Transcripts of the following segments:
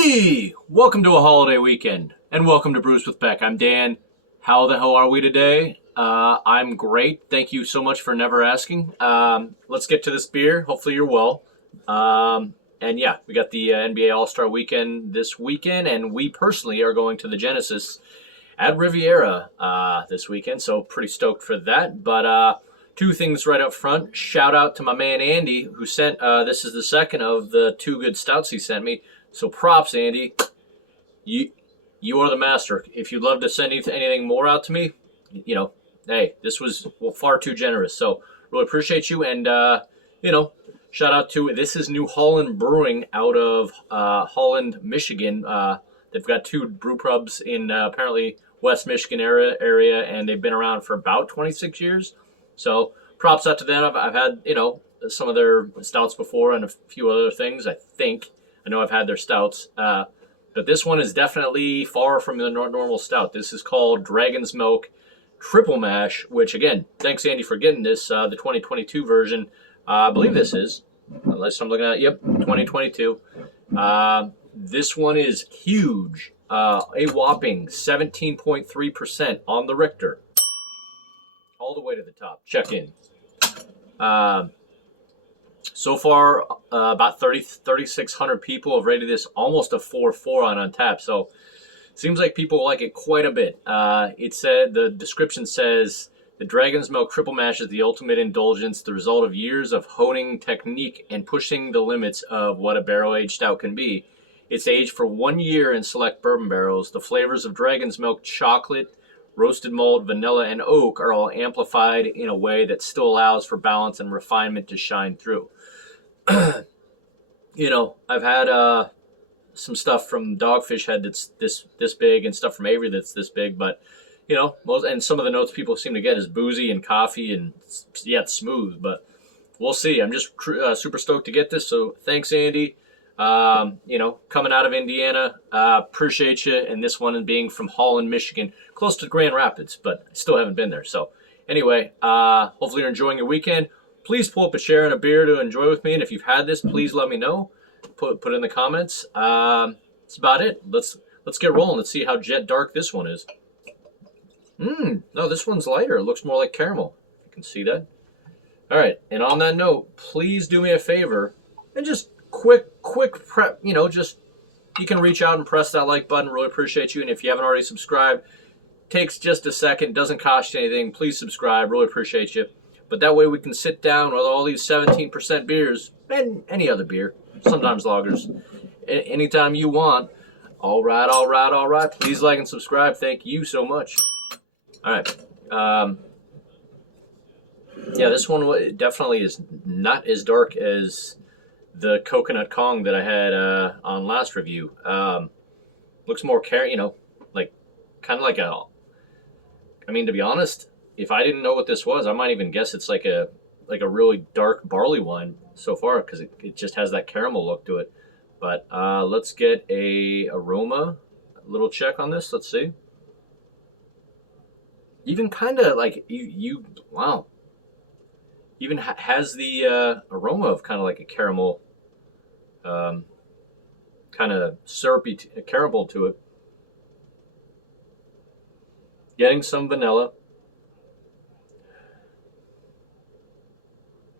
Hey, welcome to a holiday weekend, and welcome to Brews with Beck. I'm Dan. How the hell are we today? I'm great. Thank you so much for never asking. Let's get to this beer. Hopefully you're well. And yeah, we got the NBA All-Star Weekend this weekend, and we personally are going to the Genesis at Riviera this weekend, so pretty stoked for that. But two things right up front. Shout out to my man Andy, who sent, this is the second of the two good stouts he sent me. So props, Andy. You are the master. If you'd love to send anything more out to me, hey, this was far too generous. So really appreciate you. And, shout out to, this is New Holland Brewing out of Holland, Michigan. They've got two brew pubs in apparently West Michigan area, and they've been around for about 26 years. So props out to them. I've had, some of their stouts before and a few other things, I think. I know I've had their stouts, but this one is definitely far from the normal stout. This is called Dragon's Milk Triple Mash, which, again, thanks, Andy, for getting this, the 2022 version. I believe this is, unless I'm looking at, yep, 2022. This one is huge, a whopping 17.3% on the Richter, all the way to the top. Check in. So far, about 3,600 people have rated this almost a 4.4 on Untappd. So seems like people like it quite a bit. It said, the description says, the Dragon's Milk Triple Mash is the ultimate indulgence, the result of years of honing technique and pushing the limits of what a barrel-aged stout can be. It's aged for 1 year in select bourbon barrels. The flavors of Dragon's Milk chocolate, roasted malt, vanilla, and oak are all amplified in a way that still allows for balance and refinement to shine through. I've had some stuff from Dogfish Head that's this big, and stuff from Avery that's this big, but and some of the notes people seem to get is boozy and coffee, and yeah, it's smooth, but we'll see. I'm just super stoked to get this, so thanks, Andy. Coming out of Indiana, appreciate you, and this one being from Holland, Michigan, close to Grand Rapids, but I still haven't been there. So anyway, hopefully you're enjoying your weekend. Please pull up a share and a beer to enjoy with me, and if you've had this, please let me know. Put it in the comments. That's about it. Let's get rolling. Let's see how jet dark this one is. No, this one's lighter. It looks more like caramel. You can see that. All right, and on that note, please do me a favor and just quick prep. Just you can reach out and press that like button. Really appreciate you. And if you haven't already subscribed, takes just a second. Doesn't cost you anything. Please subscribe. Really appreciate you. But that way we can sit down with all these 17% beers and any other beer, sometimes lagers, anytime you want. All right. Please like and subscribe. Thank you so much. All right. Yeah, this one definitely is not as dark as the Coconut Kong that I had on last review. Looks more like kind of like a. I mean, to be honest, if I didn't know what this was, I might even guess it's like a really dark barley wine so far, because it just has that caramel look to it. But let's get a aroma, a little check on this. Let's see. Even kind of like wow. Even has the aroma of kind of like a caramel, kind of syrupy caramel to it. Getting some vanilla.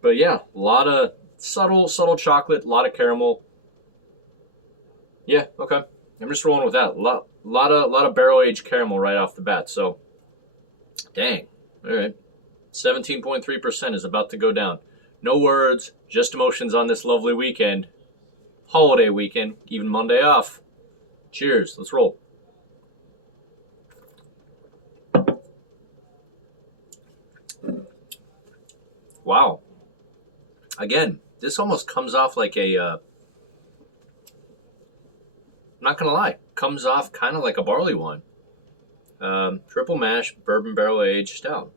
But yeah, a lot of subtle chocolate, a lot of caramel. Yeah, okay. I'm just rolling with that. A lot of barrel-aged caramel right off the bat. So, dang. All right. 17.3% is about to go down. No words, just emotions on this lovely weekend. Holiday weekend, even Monday off. Cheers. Let's roll. Wow. Again, this almost comes off like a, I'm not going to lie, comes off kind of like a barley wine. Triple mash, bourbon barrel aged stout.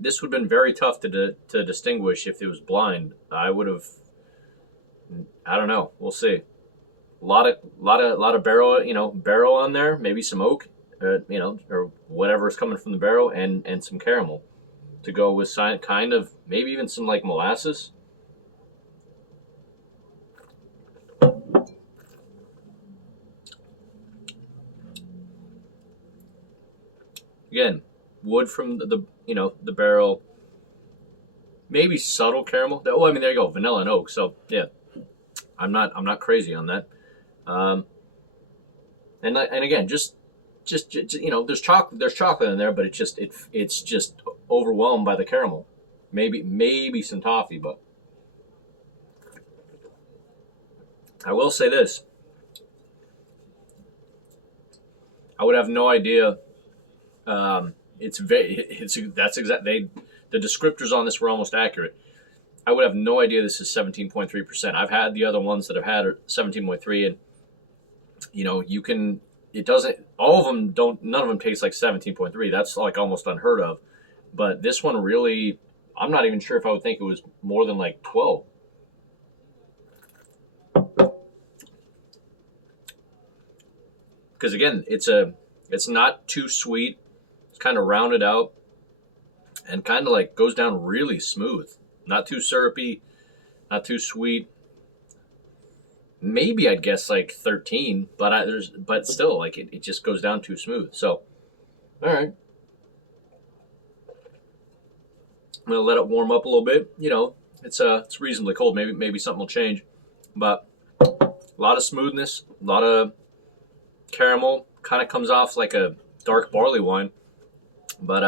This would have been very tough to distinguish if it was blind. I would have, I don't know. We'll see. A lot of barrel on there, maybe some oak, or whatever is coming from the barrel, and some caramel to go with kind of maybe even some like molasses. Again, wood from the barrel, maybe subtle caramel. Oh, I mean, there you go, vanilla and oak. So yeah, I'm not crazy on that. Um, and again, just there's chocolate in there, but it's just overwhelmed by the caramel. Maybe some toffee, but I will say this: I would have no idea. It's that's exact. The descriptors on this were almost accurate. I would have no idea this is 17.3%. I've had the other ones that have had 17.3, and you can. It doesn't. All of them don't. None of them taste like 17.3. That's like almost unheard of. But this one really, I'm not even sure if I would think it was more than like 12. Because again, it's not too sweet. It's kind of rounded out and kind of like goes down really smooth. Not too syrupy, not too sweet. Maybe I'd guess like 13, but still like it just goes down too smooth. So, all right, I'm gonna let it warm up a little bit. It's reasonably cold. Maybe something will change, but a lot of smoothness, a lot of caramel. Kind of comes off like a dark barley wine, but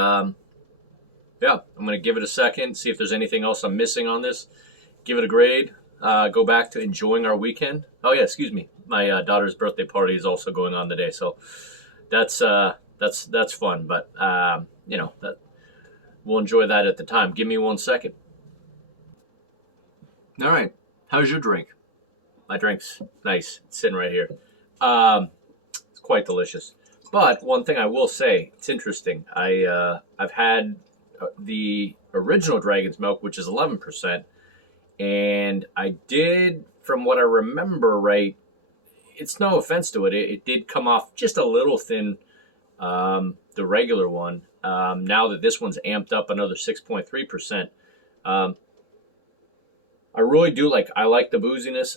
yeah, I'm gonna give it a second, see if there's anything else I'm missing on this. Give it a grade. Go back to enjoying our weekend. Oh yeah, excuse me. My daughter's birthday party is also going on today, so that's fun. But that we'll enjoy that at the time. Give me 1 second. All right. How's your drink? My drink's nice. It's sitting right here. It's quite delicious. But one thing I will say, it's interesting. I've had the original Dragon's Milk, which is 11%, and I did, from what I remember, right. It's no offense to it. It did come off just a little thin, the regular one. Now that this one's amped up another 6.3%, I really do like. I like the booziness.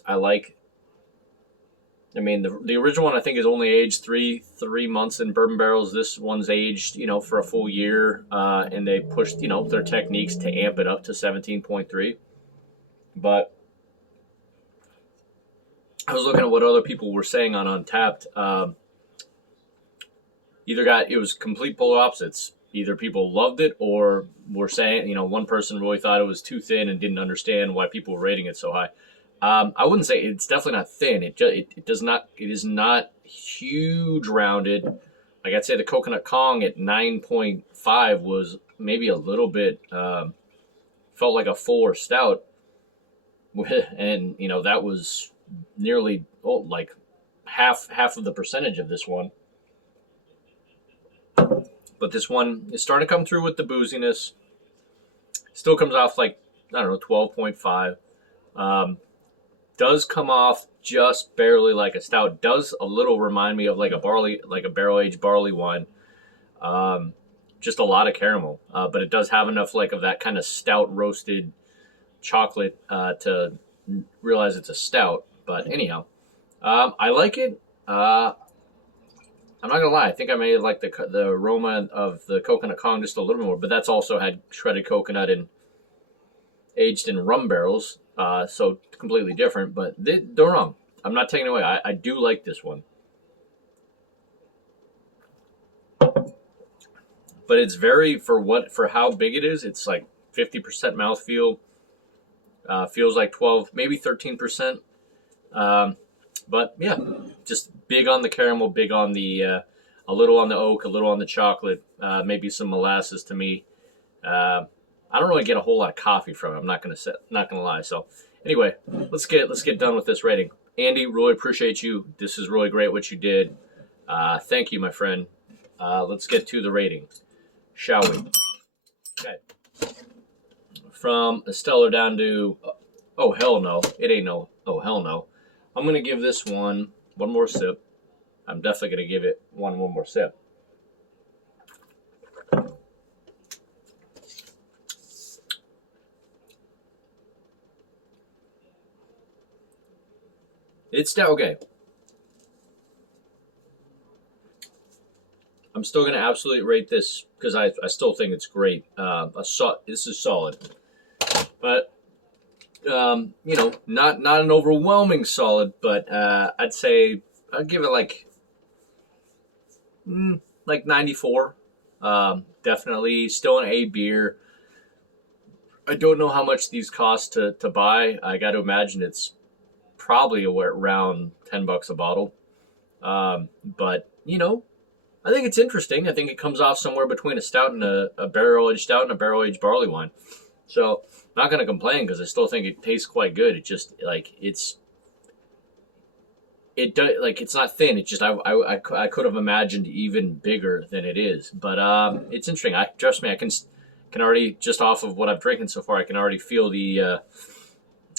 I mean, the original one I think is only aged three months in bourbon barrels. This one's aged, for a full year, and they pushed, their techniques to amp it up to 17.3. But I was looking at what other people were saying on Untapped. It was complete polar opposites. Either people loved it or were saying, one person really thought it was too thin and didn't understand why people were rating it so high. I wouldn't say it's definitely not thin. It does not. It is not huge rounded. Like I'd say, the Coconut Kong at 9.5 was maybe a little bit felt like a fuller stout, and that was nearly like half of the percentage of this one. But this one is starting to come through with the booziness. Still comes off like, I don't know, 12.5. Does come off just barely like a stout. Does a little remind me of like a barrel aged barley wine. Just a lot of caramel, but it does have enough like of that kind of stout roasted chocolate to realize it's a stout. But anyhow, I like it. I'm not gonna lie. I think I may like the aroma of the Coconut Kong just a little more, but that's also had shredded coconut and aged in rum barrels, so completely different. But don't wrong. I'm not taking it away. I do like this one, but it's very for how big it is. It's like 50% mouthfeel. Feels like 12, maybe 13%. But yeah, just big on the caramel, big on the a little on the oak, a little on the chocolate, maybe some molasses to me. I don't really get a whole lot of coffee from it. I'm not gonna lie. So anyway, let's get done with this rating. Andy, really appreciate you. This is really great what you did. Thank you, my friend. Let's get to the rating, shall we? Okay. From a stellar down to, oh hell no, it ain't no, oh hell no. I'm gonna give this one more sip. I'm definitely gonna give it one more sip. It's okay. I'm still going to absolutely rate this because I still think it's great. This is solid, but not an overwhelming solid, but I'd say I'd give it like 94. Definitely still an A beer. I don't know how much these cost to buy. I got to imagine it's probably around $10 a bottle. But I think it's interesting. I think it comes off somewhere between a stout and a barrel-aged stout and a barrel-aged barley wine. So not going to complain because I still think it tastes quite good. It just it's not thin. It's just I could have imagined even bigger than it is. But it's interesting. Trust me, I can already, just off of what I'm drinking so far, I can already feel the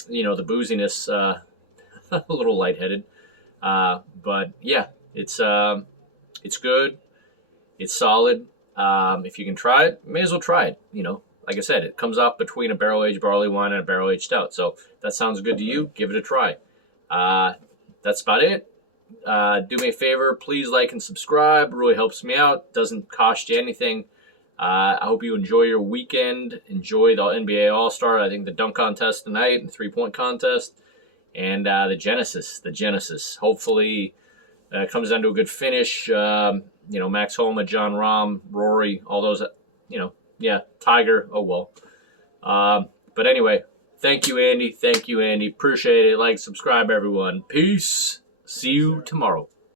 the booziness, a little lightheaded. But yeah, it's good. It's solid. If you can try it, you may as well try it. Like I said, it comes off between a barrel-aged barley wine and a barrel-aged stout. So if that sounds good to you, give it a try. That's about it. Do me a favor, please like and subscribe. It really helps me out. Doesn't cost you anything. I hope you enjoy your weekend. Enjoy the NBA All-Star. I think the dunk contest tonight and 3-point contest. And the Genesis. Hopefully it comes down to a good finish. Max Homa, John Rahm, Rory, all those, Tiger. Oh, well. But anyway, thank you, Andy. Appreciate it. Like, subscribe, everyone. Peace. See you tomorrow.